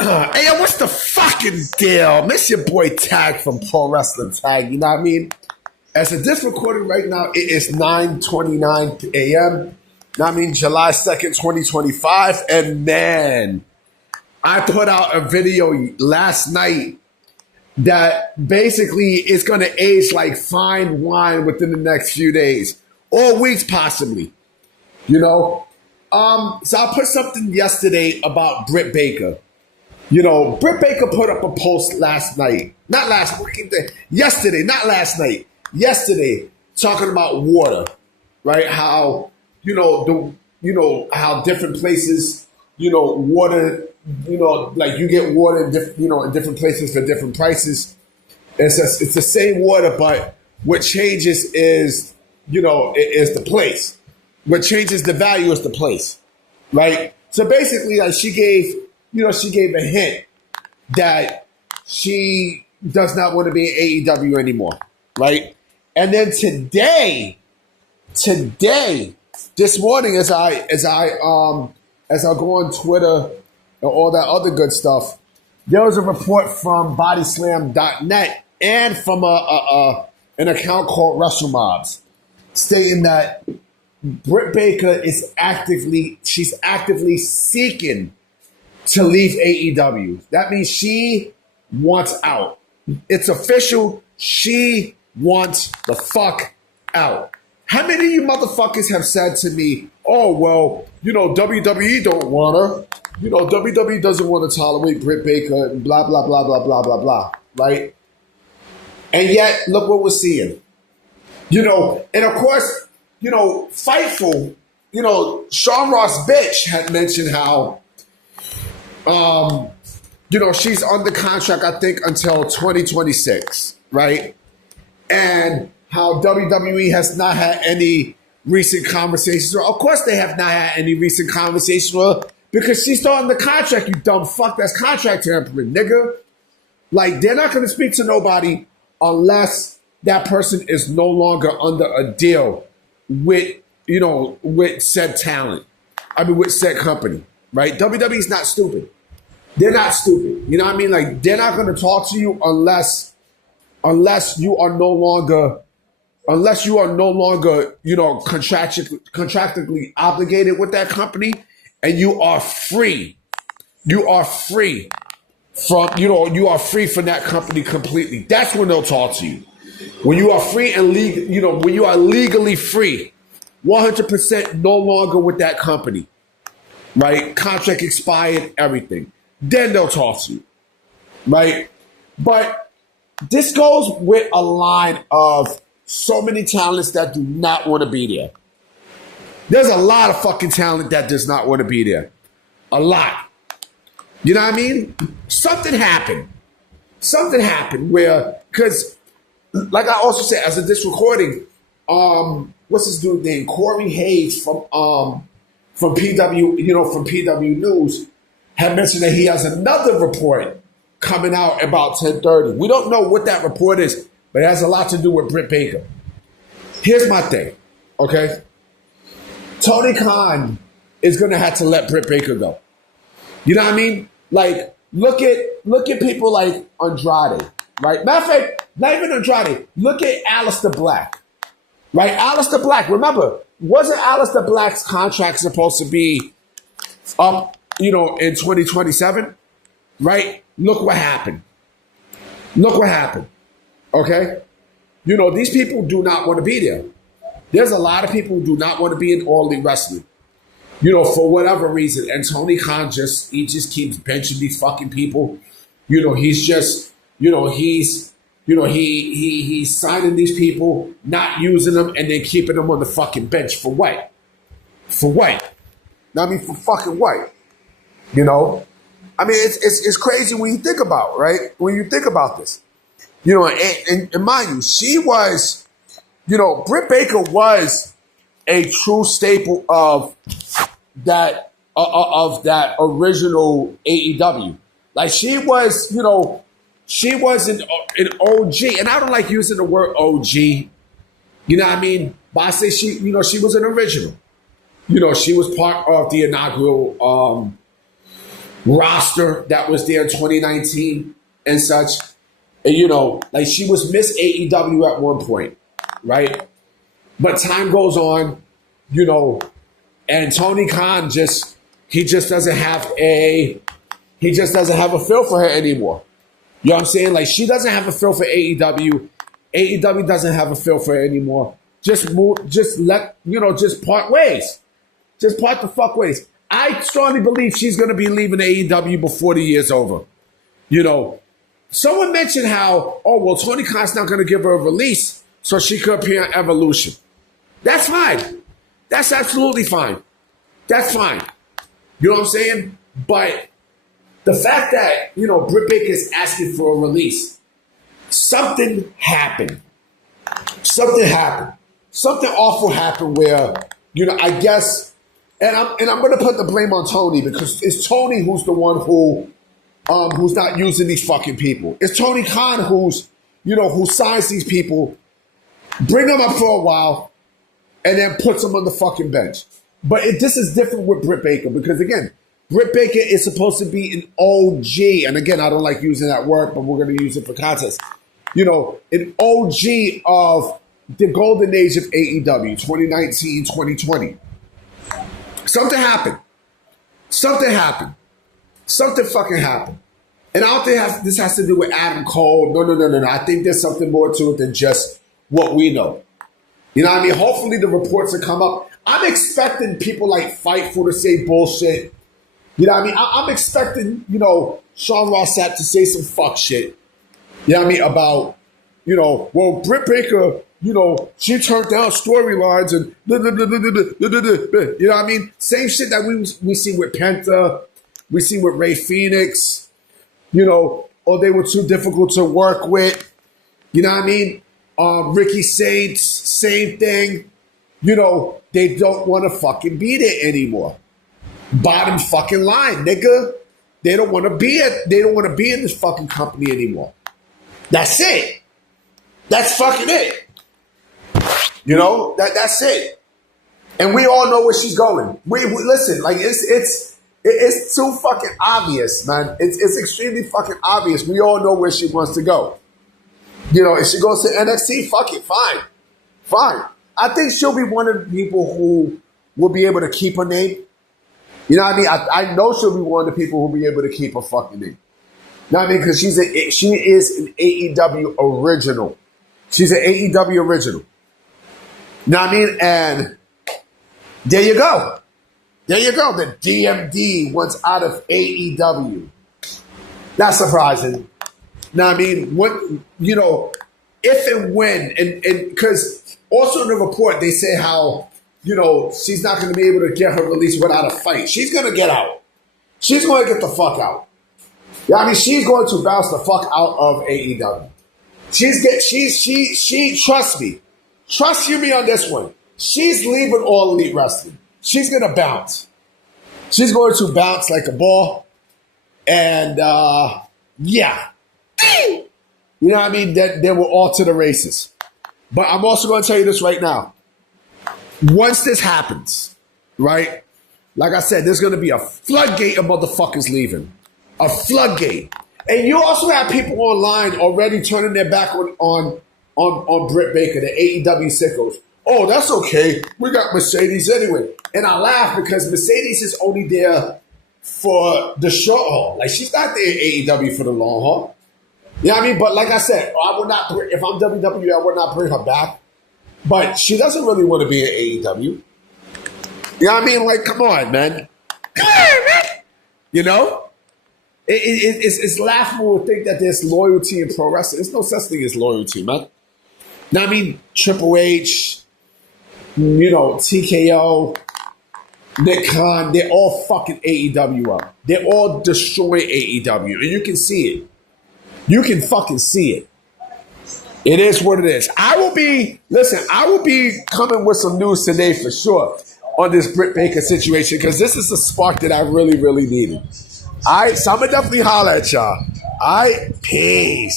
Hey, yo, what's the fucking deal? Miss your boy Tag from Pro Wrestling Tag, you know what I mean? As of this recording right now, it is 9:29 a.m. I mean, July 2nd, 2025. And man, I put out a video last night that basically is going to age like fine wine within the next few days or weeks, possibly. You know? So I put something yesterday about Britt Baker. You know, Britt Baker put up a post last night. Not last fucking day. Yesterday, not last night. Yesterday, talking about water, right? How, how different places, water, like you get water in in different places for different prices. It's the same water, but what changes is, is the place. What changes the value is the place, right? So basically, like she gave a hint that she does not want to be in AEW anymore, right? And then today, this morning, as I go on Twitter and all that other good stuff, there was a report from Bodyslam.net and from an account called WrestleMobs stating that Britt Baker is actively seeking to leave AEW. That means she wants out. It's official. She wants the fuck out. How many of you motherfuckers have said to me, oh, well, WWE don't want her. WWE doesn't want to tolerate Britt Baker and blah, blah, blah, blah, blah, blah, blah, right? And yet, look what we're seeing. And of course, Fightful, Sean Ross bitch had mentioned how, she's under contract, I think, until 2026, right? And how WWE has not had any recent conversations. Of course they have not had any recent conversations with her because she's still under contract, you dumb fuck. That's contract tampering, nigga. Like, they're not going to speak to nobody unless that person is no longer under a deal with said talent. With said company, right? WWE's not stupid. They're not stupid. You know what I mean? Like, they're not going to talk to you unless you are no longer, contractually obligated with that company, and you are free. You are free from that company completely. That's when they'll talk to you. When you are free and legal, when you are legally free, 100% no longer with that company, right? Contract expired, everything. Then they'll talk to you, right? But this goes with a line of so many talents that do not want to be there. There's a lot of fucking talent that does not want to be there. A lot. You know what I mean? Something happened where, because like I also said, as of this recording, what's his dude name? Corey Hayes from PW, from PW News had mentioned that he has another report coming out about 10:30. We don't know what that report is, but it has a lot to do with Britt Baker. Here's my thing, okay? Tony Khan is gonna have to let Britt Baker go. You know what I mean? Like, look at people like Andrade, right? Matter of fact, not even Andrade. Look at Aleister Black, right? Aleister Black. Remember, wasn't Aleister Black's contract supposed to be up, in 2027, right? Look what happened. Okay? These people do not want to be there. There's a lot of people who do not want to be in All Elite Wrestling, for whatever reason. And Tony Khan just keeps benching these fucking people. He's signing these people, not using them, and then keeping them on the fucking bench for what? For fucking what? It's crazy when you think about, right? When you think about this, and mind you, she was, Britt Baker was a true staple of that original AEW. Like, she was, she was an OG, and I don't like using the word OG. You know what I mean? But I say she was an original. She was part of the inaugural roster that was there in 2019 and such. And, you know, like she was Miss AEW at one point, right? But time goes on, you know, and Tony Khan just doesn't have a feel for her anymore. You know what I'm saying? Like she doesn't have a feel for AEW. AEW doesn't have a feel for her anymore. Just part ways. Just part the fuck ways. I strongly believe she's going to be leaving AEW before the year's over. You know, someone mentioned how, Tony Khan's not going to give her a release so she could appear on Evolution. That's fine. That's absolutely fine. That's fine. You know what I'm saying? But the fact that, you know, Britt Baker is asking for a release, something happened. Something awful happened where, you know, I guess, and I'm going to put the blame on Tony because it's Tony who's the one who's not using these fucking people. It's Tony Khan who signs these people, bring them up for a while, and then puts them on the fucking bench. But this is different with Britt Baker because, again, Britt Baker is supposed to be an OG. And again, I don't like using that word, but we're going to use it for context. You know, an OG of the golden age of AEW, 2019, 2020. Something happened. Something fucking happened. And I don't think this has to do with Adam Cole. No. I think there's something more to it than just what we know. You know what I mean? Hopefully the reports will come up. I'm expecting people like Fightful to say bullshit. You know what I mean? I'm expecting, you know, Sean Ross Sapp to say some fuck shit. You know what I mean? About, you know, Britt Baker, you know, she turned down storylines and you know what I mean? Same shit that we see with Penta, we see with Ray Phoenix, you know, or they were too difficult to work with. You know what I mean? Ricky Saints, same thing. You know, they don't want to fucking be there anymore. Bottom fucking line, nigga. They don't want to be in this fucking company anymore. That's it. That's fucking it. You know, that's it. And we all know where she's going. We listen, like it's too fucking obvious, man. It's extremely fucking obvious. We all know where she wants to go. You know, if she goes to NXT, fuck it, fine. I think she'll be one of the people who will be able to keep her name. You know what I mean? I know she'll be one of the people who will be able to keep her fucking name. You know what I mean? Because she is an AEW original. She's an AEW original. You know what I mean? And there you go. The DMD wants out of AEW. Not surprising. You know what I mean? What, you know, if and when, and because also in the report they say how, you know, she's not going to be able to get her release without a fight. She's going to get out. She's going to get the fuck out. Yeah, I mean, she's going to bounce the fuck out of AEW. She trust me. Trust you me on this one. She's leaving All Elite Wrestling. She's going to bounce. She's going to bounce like a ball. And, yeah. You know what I mean? Then we're all to the races. But I'm also going to tell you this right now. Once this happens, right? Like I said, there's going to be a floodgate of motherfuckers leaving. A floodgate. And you also have people online already turning their back on Britt Baker, the AEW sickos. Oh, that's okay. We got Mercedes anyway. And I laugh because Mercedes is only there for the short haul. Like, she's not there in AEW for the long haul. You know what I mean? But like I said, I would not. If I'm WWE, I would not bring her back. But she doesn't really want to be in AEW. You know what I mean? Like, come on, man. Come on, man. You know? It's laughable to think that there's loyalty in pro wrestling. There's no such thing as loyalty, man. Now, I mean, Triple H, you know, TKO, Nick Khan, they're all fucking AEW up. They're all destroying AEW. And you can see it. You can fucking see it. It is what it is. I will be coming with some news today for sure on this Britt Baker situation because this is the spark that I really, really needed. All right, so I'm going to definitely holler at y'all. All right, peace.